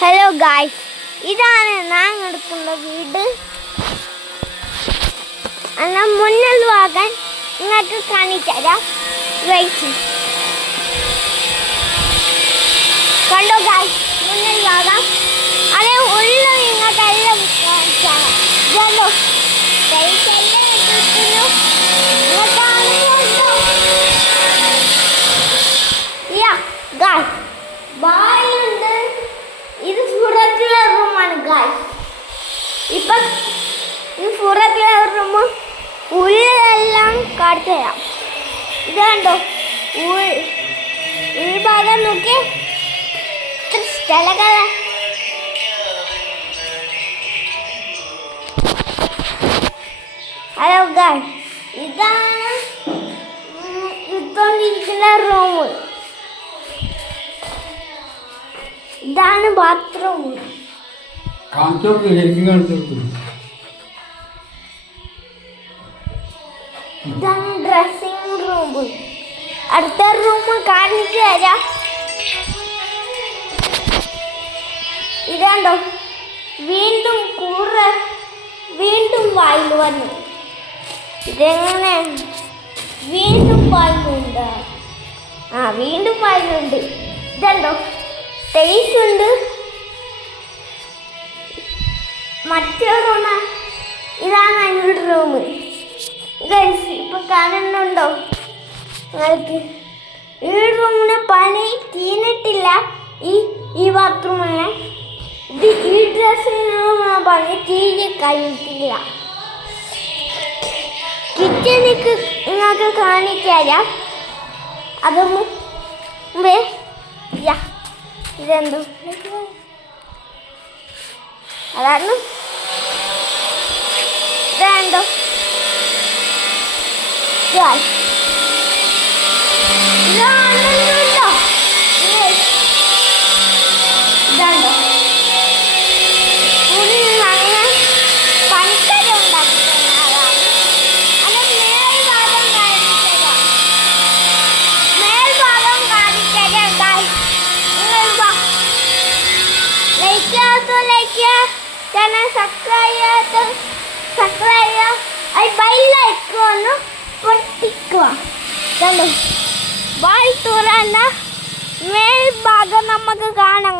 Hello guys, ഇതാണ് ഞാൻ എടുക്കുന്ന വീട്. എന്നാൽ മുന്നിൽ ഭാഗം നിങ്ങൾക്ക് കാണിച്ചുതരാം. കണ്ടോ ഗായ്സ്, മുന്നിൽ ഭാഗം അതേ ഉള്ള നിങ്ങൾക്കെല്ലാം കാണിച്ചാണ്. ഇതല്ലോ ബായുണ്ട്. ഇത് ഫുറത്തിലെ റൂമാണ് ഗായ്സ്. ഇപ്പം ഈ ഫുറത്തിലെ റൂം ഉള്ളെല്ലാം കാണിച്ചു തരാം. ഇത് കണ്ടോ, ഉൾഭാഗം നോക്കി സ്ഥലങ്ങൾ. ഹലോ ഗായ്സ്, ഇതാണ് ഇട്ടുകൊണ്ടിരിക്കുന്ന റൂം. ഇതാണ് ബാത്റൂം. ഇതാണ് ഡ്രസ്സിംഗ് റൂം. അടുത്ത റൂം കാണിച്ചു തരാം. ഇതാണ്ടോ, വീണ്ടും വായിൽ വന്നു. ഇതെങ്ങനെ വീണ്ടും വായിലുണ്ട്? വീണ്ടും വായിലുണ്ട്. ഇതുണ്ടോ, ടേസ് ഉണ്ട്. മറ്റേ റൂമ. ഇതാണ് അതിൻ്റെ റൂം. ഗൈസ്, ഇപ്പം കാണുന്നുണ്ടോ നിങ്ങൾക്ക്? ഈ റൂമിന് പണി തീർന്നിട്ടില്ല. ഈ ബാത്റൂമിന് ഈ ഡ്രസ്സിംഗ് റൂമിന് പണി തീരെ കഴിഞ്ഞിട്ടില്ല. കിച്ചണിക്ക് നിങ്ങൾക്ക് കാണിച്ചു തരാം. അതൊന്നും ഇതെന്തോ അതാണ്. ഇതെന്തോ ഇതാണ്ടോ, അങ്ങനെ പണിക്കര ഉണ്ടാക്കി തന്നതാണ്. അത് മേൽഭാഗം കാണിച്ചതാ. മേൽഭാഗം കാണിച്ചതാ. ലൈക്ക് ചാനൽ സബ്സ്ക്രൈബ് ബെല്ലൈക്കൺ പൊട്ടിക്കുക. വായി തുറന്ന മേൽഭാഗം നമുക്ക് കാണാം.